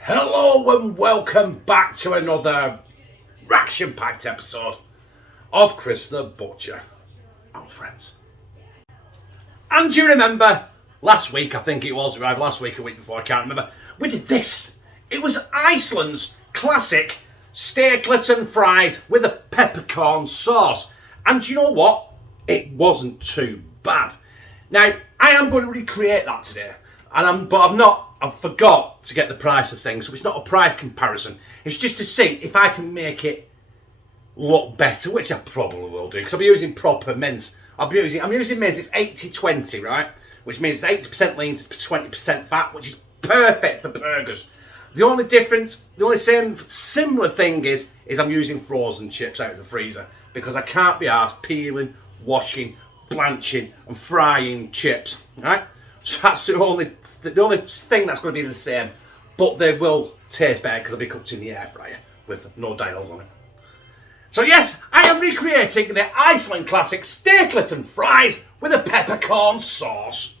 Hello and welcome back to another action-packed episode of Chris the Butcher and Friends. And do you remember last week, I think it was, either last week or week before, I can't remember, we did this. It was Iceland's classic steaklet and fries with a peppercorn sauce. And do you know what? It wasn't too bad. Now, I am going to recreate that today, I forgot to get the price of things, so it's not a price comparison. It's just to see if I can make it look better, which I probably will do, because I'll be using proper mince. I'm using mince, it's 80-20, right? Which means it's 80% lean to 20% fat, which is perfect for burgers. The only difference, the only similar thing is I'm using frozen chips out of the freezer, because I can't be arsed peeling, washing, blanching and frying chips, right? So that's the only thing that's going to be the same, but they will taste better because they'll be cooked in the air fryer with no dials on it. So yes, I am recreating the Iceland classic steaklet and fries with a peppercorn sauce.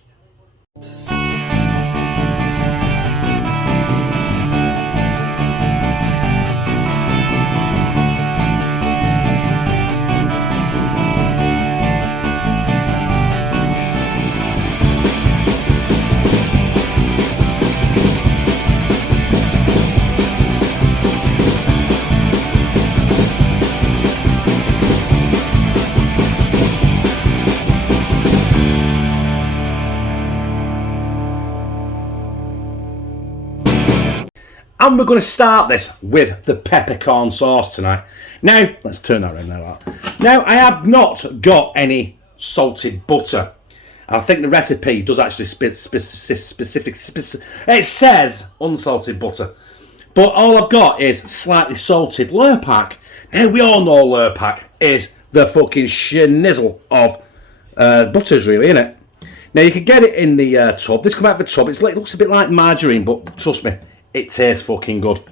And we're going to start this with the peppercorn sauce tonight. Now, let's turn that around now. Now, I have not got any salted butter. I think the recipe does actually it says unsalted butter. But all I've got is slightly salted Lurpak. Now, we all know Lurpak is the fucking schnizzle of butters, really, isn't it? Now, you can get it in the tub. This comes out of the tub. It looks a bit like margarine, but trust me, it tastes fucking good.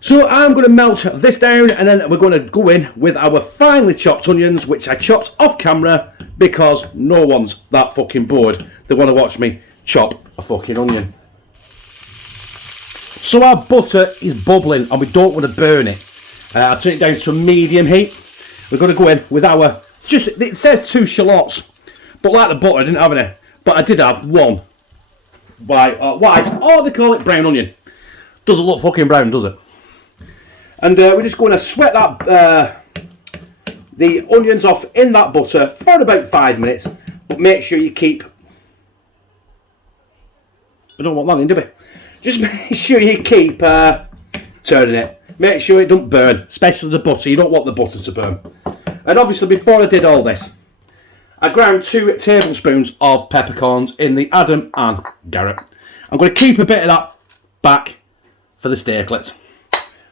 So I'm going to melt this down, and then we're going to go in with our finely chopped onions, which I chopped off camera because no one's that fucking bored. They want to watch me chop a fucking onion. So our butter is bubbling and we don't want to burn it. I'll turn it down to a medium heat. We're going to go in with our, it says 2 shallots, but like the butter I didn't have any, but I did have one white, or they call it brown onion. Doesn't look fucking brown, does it? And we're just going to sweat that the onions off in that butter for about 5 minutes, but make sure you keep, we don't want that in, do we? Just make sure you keep turning it. Make sure it don't burn, especially the butter. You don't want the butter to burn. And obviously before I did all this, I ground 2 tablespoons of peppercorns in the Adam and Garrett. I'm going to keep a bit of that back for the steaklets.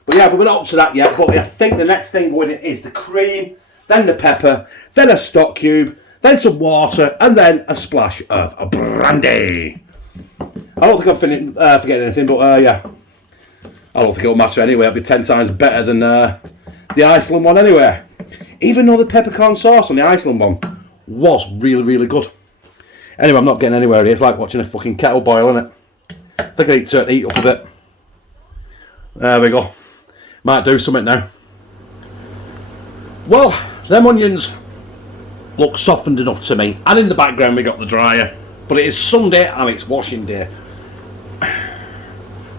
But yeah, but we're not up to that yet. But I think the next thing going in is the cream, then the pepper, then a stock cube, then some water, and then a splash of a brandy. I don't think I'm forgetting anything, but yeah. I don't think it'll matter anyway. It'll be 10 times better than the Iceland one anyway. Even though the peppercorn sauce on the Iceland one was really, really good. Anyway, I'm not getting anywhere here. It's like watching a fucking kettle boil, isn't it? I think I need to heat up a bit. There we go. Might do something now. Well, them onions look softened enough to me. And in the background we got the dryer. But it is Sunday and it's washing day.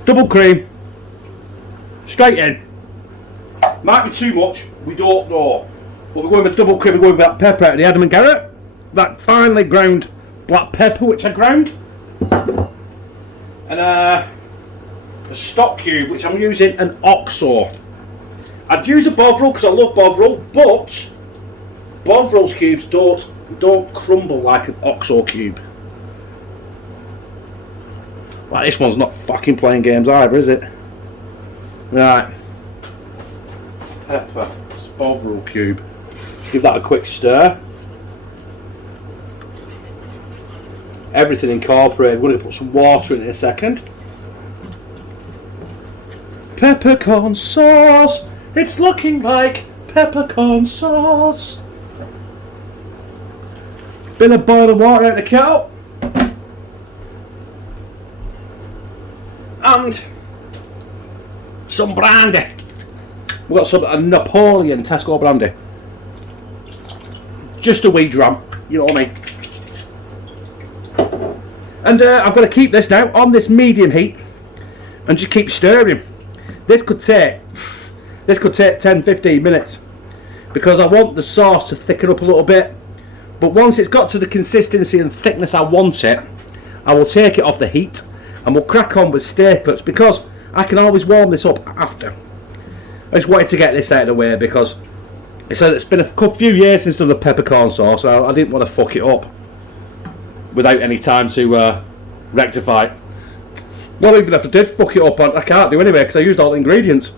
Double cream. Straight in. Might be too much. We don't know. But we're going with double cream, we're going with that pepper out of the Adam and Garrett. That finely ground black pepper, which I ground. And a stock cube, which I'm using an Oxo. I'd use a Bovril because I love Bovril, but Bovril's cubes don't crumble like an Oxo cube. Like this one's not fucking playing games either, is it? Right. Pepper, Bovril cube. Give that a quick stir. Everything incorporated. We're going to put some water in a second. Peppercorn sauce. It's looking like peppercorn sauce. Bit of boiling water out of the kettle. And some brandy. We've got some Napoleon Tesco brandy. Just a wee dram, you know what I mean. And I've got to keep this now on this medium heat and just keep stirring. This could take 10-15 minutes because I want the sauce to thicken up a little bit. But once it's got to the consistency and thickness I want it, I will take it off the heat and we'll crack on with steaklets because I can always warm this up after. I just wanted to get this out of the way because it's been a few years since I've done the peppercorn sauce, so I didn't want to fuck it up without any time to rectify it. Well, even if I did fuck it up, I can't do anyway because I used all the ingredients.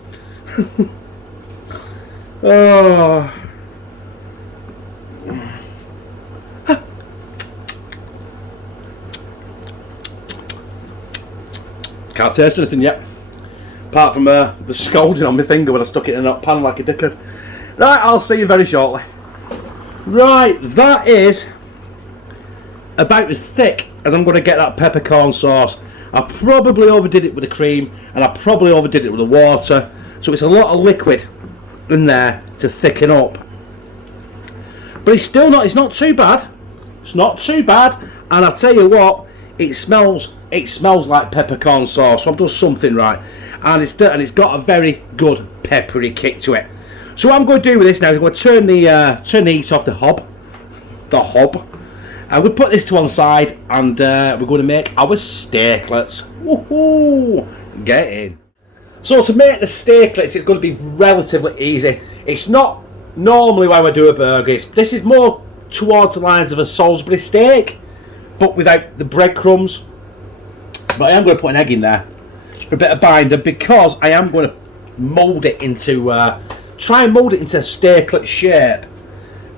Oh. Can't taste anything yet, apart from the scalding on my finger when I stuck it in that pan like a dickhead. Right, I'll see you very shortly. Right, that is about as thick as I'm going to get that peppercorn sauce. I probably overdid it with the cream and I probably overdid it with the water, so it's a lot of liquid in there to thicken up. But it's not too bad. It's not too bad, and I'll tell you what, it smells like peppercorn sauce, so I've done something right. And it's got a very good peppery kick to it. So what I'm going to do with this now is I'm going to turn the heat off the hob. And we'll put this to one side and we're going to make our steaklets. Woohoo! Get in. So to make the steaklets, it's going to be relatively easy. It's not normally when I do a burger. This is more towards the lines of a Salisbury steak, but without the breadcrumbs. But I am going to put an egg in there for a bit of binder because I am going to mould it into, try and mould it into a steaklet shape.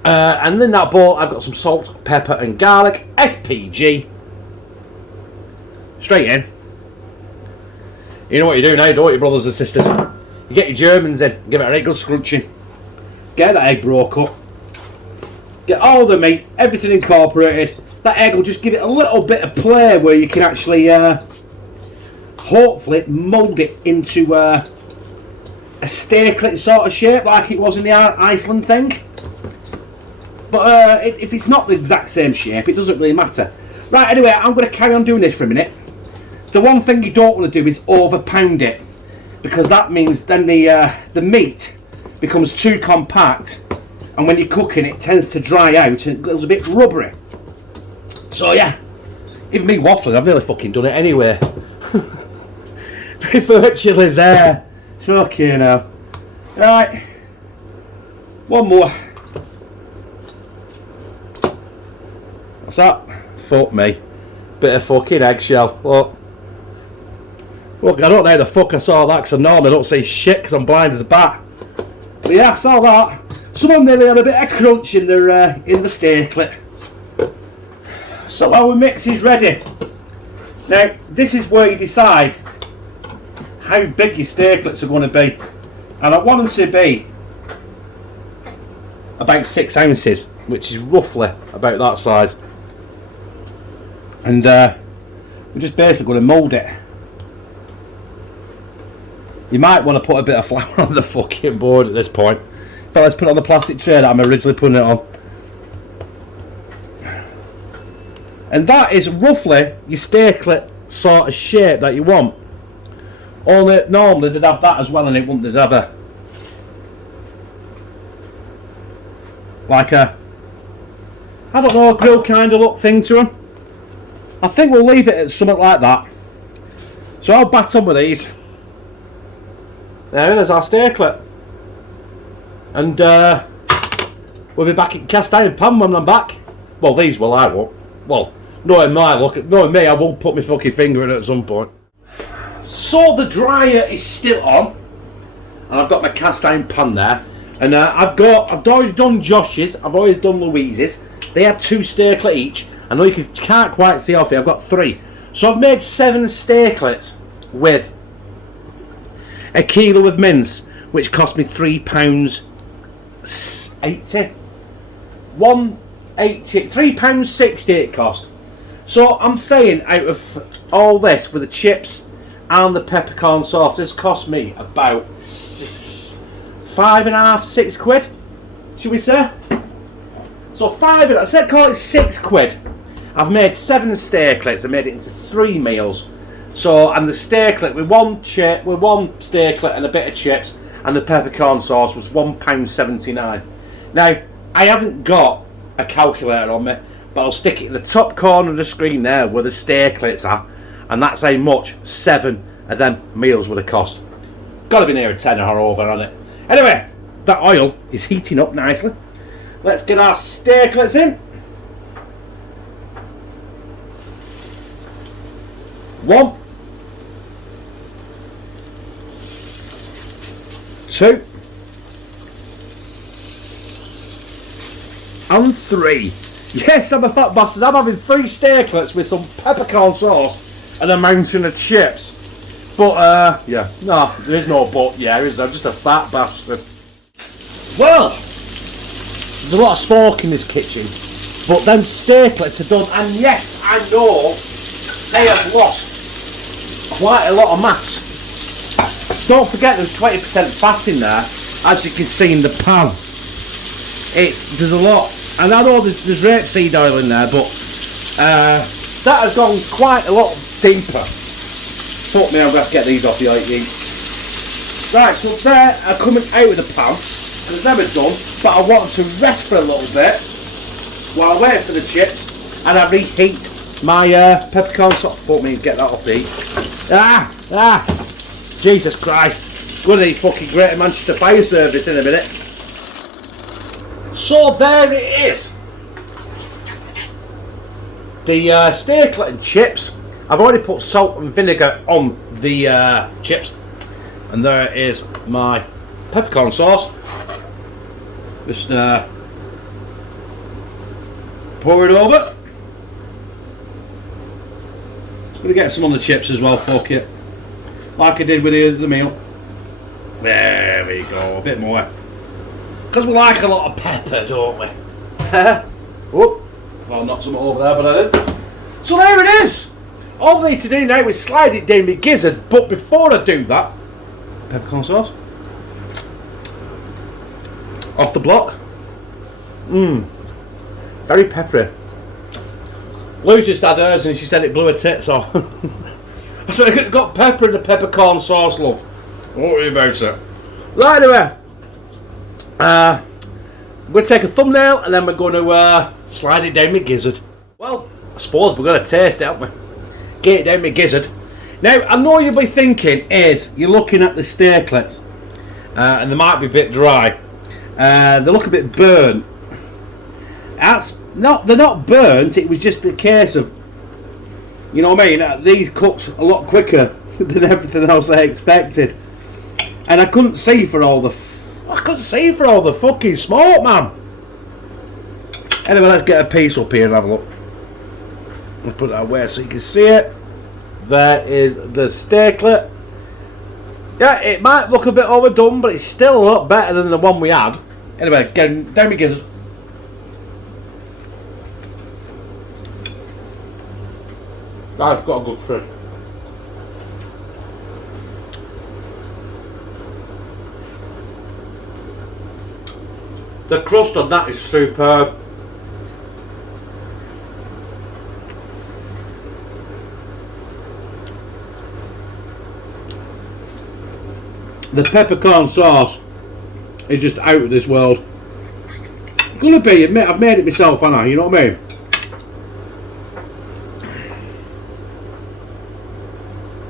And in that bowl I've got some salt, pepper and garlic, SPG. Straight in. You know what you do now, don't you, brothers and sisters? You get your Germans in, give it a right good scrunching. Get that egg broke up. Get all the meat, everything incorporated. That egg will just give it a little bit of play where you can actually hopefully mould it into a steaklet sort of shape like it was in the Iceland thing. But if it's not the exact same shape, it doesn't really matter. Right, anyway, I'm going to carry on doing this for a minute. The one thing you don't want to do is over-pound it, because that means then the meat becomes too compact, and when you're cooking it tends to dry out and it goes a bit rubbery. So yeah, even me waffling, I've nearly fucking done it anyway. Virtually there. Fucking hell. Right, one more. What's that? Fuck me. Bit of fucking eggshell. Look, I don't know how the fuck I saw that because I normally don't see shit because I'm blind as a bat. But yeah, I saw that. Someone nearly had a bit of crunch in the steaklet. So our mix is ready. Now, this is where you decide how big your steaklets are going to be. And I want them to be about 6 ounces, which is roughly about that size. And we're just basically going to mould it. You might want to put a bit of flour on the fucking board at this point. But let's put it on the plastic tray that I'm originally putting it on. And that is roughly your steaklet sort of shape that you want. Only normally they'd have that as well, and it wouldn't they'd have a like a, I don't know, a grill kind of look thing to them. I think we'll leave it at something like that. So I'll bat on with these. There's our steaklet. And we'll be back in cast iron pan when I'm back. Well, these will, I won't. Well, knowing me, I will put my fucking finger in it at some point. So the dryer is still on. And I've got my cast iron pan there. And I've already done Josh's, I've always done Louise's. They had 2 steaklet each. I know you can't quite see off here, I've got 3. So I've made 7 steaklets with a kilo of mince, which cost me £3.80. £3.60 it cost. So I'm saying out of all this with the chips and the peppercorn sauce. This cost me about £5.50, £6, should we say? So I said call it £6. I've made 7 steaklets. I made it into 3 meals. So, and the steaklet with one steaklet and a bit of chips, and the peppercorn sauce was £1.79. Now, I haven't got a calculator on me, but I'll stick it in the top corner of the screen there where the steaklets are, and that's how much 7 of them meals would have cost. Got to be near a tenner or over on it. Anyway, that oil is heating up nicely. Let's get our steaklets in. 1, 2, and 3. Yes, I'm a fat bastard. I'm having 3 steaklets with some peppercorn sauce and a mountain of chips. But, yeah, no, there is no but, yeah, is there? I'm just a fat bastard. Well, there's a lot of smoke in this kitchen, but them steaklets are done, and yes, I know they have lost quite a lot of mass. Don't forget there's 20% fat in there, as you can see in the pan. There's a lot, and I know there's rapeseed oil in there, but that has gone quite a lot deeper. Fuck me, I'm going to have to get these off the IE. Right, so they are coming out of the pan, and it's never done, but I want them to rest for a little bit while I wait for the chips, and I reheat my peppercorn sauce. Fuck me, get that off the heat. Jesus Christ. Going to need fucking Greater Manchester Fire Service in a minute. So there it is. The steaklet and chips. I've already put salt and vinegar on the chips. And there is my peppercorn sauce. Just pour it over. I'm going to get some on the chips as well, fuck it. Like I did with the other meal. There we go, a bit more. Because we like a lot of pepper, don't we? Whoop, I thought I knocked something over there, but I didn't. So there it is. All I need to do now is slide it down my gizzard, but before I do that, peppercorn sauce. Off the block. Very peppery. Lou's just had hers and she said it blew her tits off. I said I got pepper in the peppercorn sauce, love. Don't worry about it. Right, anyway. I'm going to take a thumbnail and then we're going to slide it down my gizzard. Well, I suppose we're going to taste it, aren't we? Get it down my gizzard. Now, I know you'll be thinking you're looking at the steaklets and they might be a bit dry. They look a bit burnt. They're not burnt, it was just a case of, you know what I mean, these cooked a lot quicker than everything else I expected. And I couldn't see for all the fucking smoke, man. Anyway, let's get a piece up here and have a look. Let's put that away so you can see it. There is the steaklet. Yeah, it might look a bit overdone, but it's still a lot better than the one we had. Anyway, down my gizzard. That's got a good crisp. The crust on that is superb. The peppercorn sauce is just out of this world. It's gonna be, I've made it myself, haven't I? You know what I mean?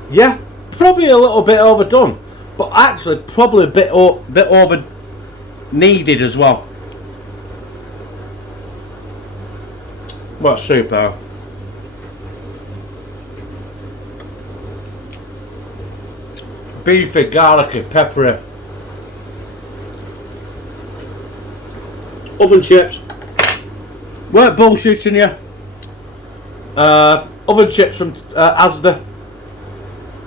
Yeah, probably a little bit overdone, but actually probably a bit over needed as well. What super. Beefy, garlicky, peppery. Oven chips. Weren't bullshitting you. Oven chips from Asda.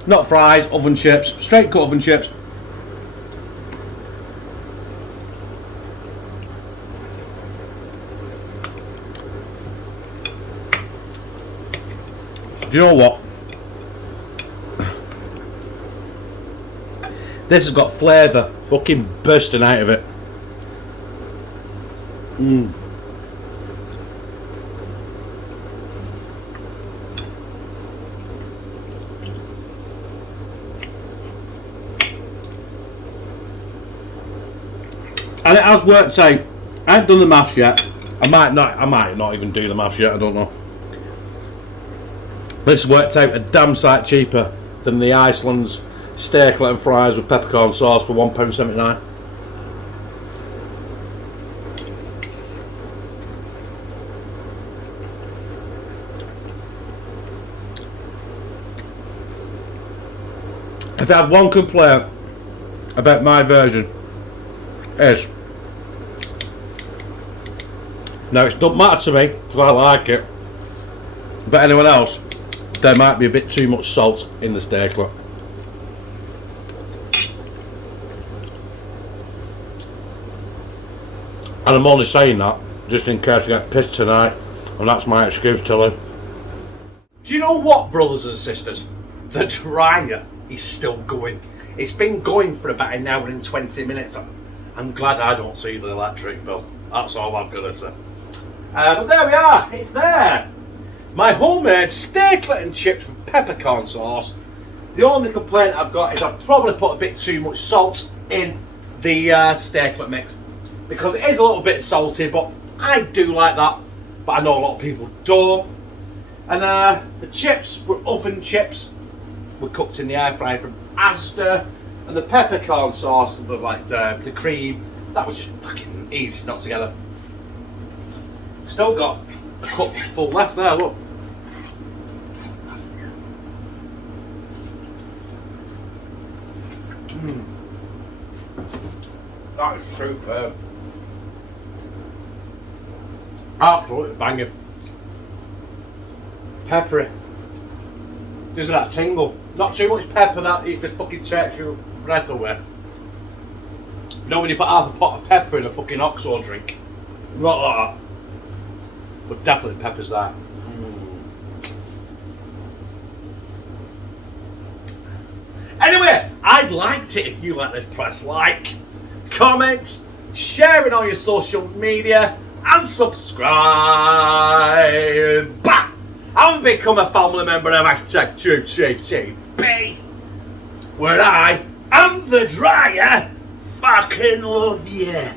Not fries, oven chips. Straight cut oven chips. Do you know what? This has got flavour fucking bursting out of it. And it has worked out. I haven't done the maths yet. I might not even do the maths yet, I don't know. This worked out a damn sight cheaper than the Iceland's Steaklet and fries with peppercorn sauce for £1.79. If I had one complaint about my version, is now it doesn't matter to me because I like it, but anyone else, there might be a bit too much salt in the Steaklet. And I'm only saying that just in case I get pissed tonight, and that's my excuse, Tilly. Do you know what, brothers and sisters? The dryer is still going. It's been going for about an hour and 20 minutes. I'm glad I don't see the electric bill. That's all I've got to say. But there we are, it's there. My homemade Steaklet and chips with peppercorn sauce. The only complaint I've got is I've probably put a bit too much salt in the Steaklet mix, because it is a little bit salty, but I do like that, but I know a lot of people don't. And the chips were oven chips, were cooked in the air fryer from Acer, and the peppercorn sauce, like the cream, that was just fucking easy to knock together. Still got a cup full left there, look. That is superb. Absolutely banging. Peppery. Gives it that tingle. Not too much pepper that it just fucking takes your breath away. You know when you put half a pot of pepper in a fucking OXO drink? Not like that. But definitely pepper's that. Anyway, I'd like it if you like this. Press like, comment, share it on your social media, and subscribe. And become a family member of #TrueCTB, where I am the dryer fucking love you.